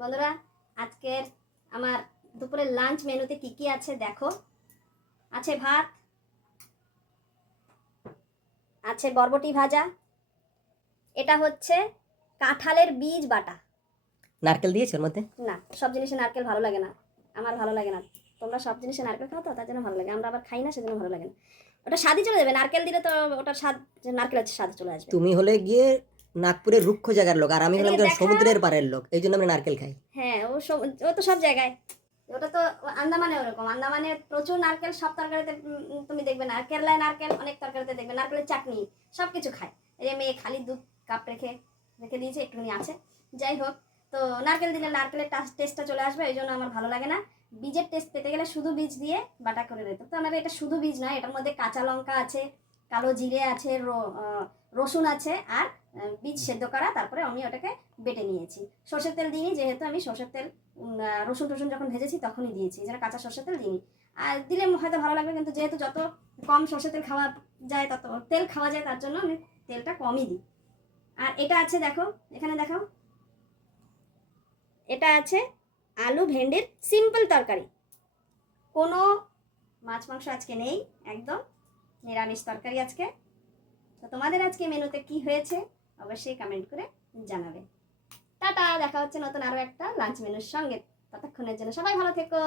বন্ধুরা, আজকের আমার দুপুরের লাঞ্চ মেনুতে কি কি আছে দেখো। আছে ভাত, আছে বরবটি ভাজা, এটা হচ্ছে কাঁঠালের বীজ বাটা। নারকেল দিয়েছে ওর মধ্যে? না, সব জিনিসে নারকেল ভালো লাগে না, আমার ভালো লাগে না। তোমরা সব জিনিসে নারকেল খাও তো, তার জন্য ভালো লাগে। আমরা আবার খাই না, সেজন্য ভালো লাগে না। ওটা স্বাদই চলে যাবে, নারকেল দিলে তো ওটার স্বাদ, নারকেলের স্বাদ চলে আসবে। তুমি হলে গিয়ে নাগপুরের রুক্ষ জায়গার লোক, আর আমি হলাম এদিকে দেখা। সমুদ্রের পাড়ের লোক, এই জন্য আমরা নারকেল খাই। হ্যাঁ, ও তো সব জায়গায়। ওটা তো আন্দামানে ওরকম, আন্দামানে প্রচুর নারকেল, সব তরকারিতে তুমি দেখবে না। কেরালায় নারকেল অনেক তরকারিতে দেখবে, নারকেলের চাটনি সব কিছু খায়। এই মেয়ে খালি দুধ কাপ রেখে রেখে দিয়েছে, একটুখানি আছে। যাই হোক, তো নারকেল দিলে নারকেলের টেস্টটা চলে আসবে, এই জন্য আমার ভালো লাগে না। বীজের টেস্ট পেতে গেলে শুধু বীজ দিয়ে বাটা করে দিতে। তো আমার এটা শুধু বীজ নয়, এটার মধ্যে কাঁচা লঙ্কা আছে, কালো জিরে আছে, রসুন আছে, আর বীজ সেদ্ধ করা। তারপরে আমি ওটাকে বেটে নিয়েছি। সর্ষের তেল দিইনি, যেহেতু আমি সর্ষের তেল রসুন টসুন যখন ভেজেছি তখনই দিয়েছি, যেটা কাঁচা সর্ষের তেল দিইনি। আর দিলে হয়তো ভালো লাগবে, কিন্তু যেহেতু যত কম সর্ষের তেল খাওয়া যায়, তত তেল খাওয়া যায়, তার জন্য আমি তেলটা কমই দিই। আর এটা আছে দেখো, এখানে দেখাও, এটা আছে আলু ভেন্ডির সিম্পল তরকারি। কোনো মাছ মাংস আজকে নেই, একদম নিরামিষ তরকারি আজকে। তো তোমাদের আজকে মেনুতে কি হয়েছে অবশ্যই কমেন্ট করে জানাবে। টাটা, দেখা হচ্ছে নতুন আরো একটা লাঞ্চ মেনুর সঙ্গে। ততক্ষণের জন্য সবাই ভালো থেকো।